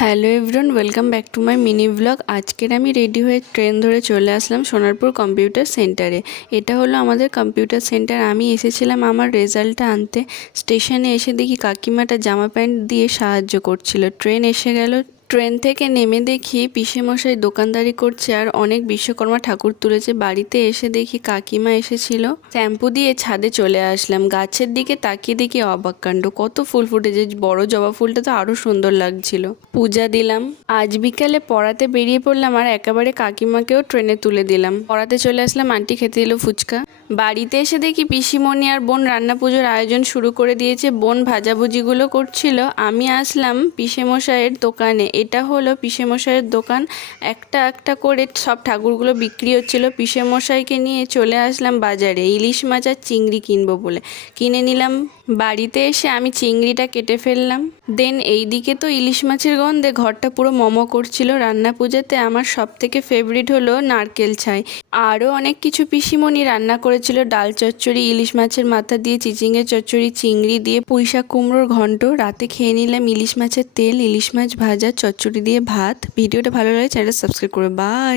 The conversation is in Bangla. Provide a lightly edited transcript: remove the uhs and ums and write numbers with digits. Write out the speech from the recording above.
Hello everyone, welcome back to my mini blog. আজকের আমি রেডি হয়ে ট্রেন ধরে চলে আসলাম সোনারপুর কম্পিউটার সেন্টারে। এটা হলো আমাদের কম্পিউটার সেন্টার। আমি এসেছিলাম আমার রেজাল্টটা আনতে। স্টেশনে এসে দেখি কাকিমাটা জামা প্যান্ট দিয়ে সাহায্য করছিল। ট্রেন এসে গেল। ট্রেন থেকে নেমে দেখি পিসেমশাই দোকানদারি করছে আর অনেক বিশ্বকর্মা ঠাকুর তুলেছে। বাড়িতে এসে দেখি কাকিমা এসেছিল। শ্যাম্পু দিয়ে ছাদে চলে আসলাম। গাছের দিকে তাকিয়ে দেখি অবাক কাণ্ড, কত ফুল ফুটেছে। বড় জবা ফুলটা তো আরো সুন্দর লাগছিল। পূজা দিলাম। আজ বিকালে পড়াতে বেরিয়ে পড়লাম আর একেবারে কাকিমাকেও ট্রেনে তুলে দিলাম। পড়াতে চলে আসলাম, আন্টি খেতে দিল ফুচকা। বাড়িতে এসে দেখি পিসিমণি আর বোন রান্না পুজোর আয়োজন শুরু করে দিয়েছে। বোন ভাজাভুজিগুলো করছিল। আমি আসলাম পিসেমশাইয়ের দোকানে। এটা হলো পিসেমশাইয়ের দোকান। একটা একটা করে সব ঠাকুরগুলো বিক্রি হচ্ছিল। পিসেমশাইকে নিয়ে চলে আসলাম বাজারে ইলিশ মাছ আর চিংড়ি কিনবো বলে। কিনে নিলাম। বাড়িতে এসে আমি চিংড়িটা কেটে ফেললাম। দেন এইদিকে তো ইলিশ মাছের গন্ধে ঘরটা পুরো মমো করছিল। রান্না পুজোতে আমার সব থেকে ফেভারিট হলো নারকেল ছাই। আরও অনেক কিছু পিসিমণি রান্না করেছিল। ডাল চচ্চড়ি, ইলিশ মাছের মাথা দিয়ে চিচিঙ্গের চচ্চড়ি, চিংড়ি দিয়ে পুঁইশাক কুমড়োর ঘন্ট। রাতে খেয়ে নিলাম ইলিশ মাছের তেল, ইলিশ মাছ ভাজা, চচ্চড়ি দিয়ে ভাত। ভিডিওটা ভালো লাগে চ্যানেলটা সাবস্ক্রাইব করবে। বাই।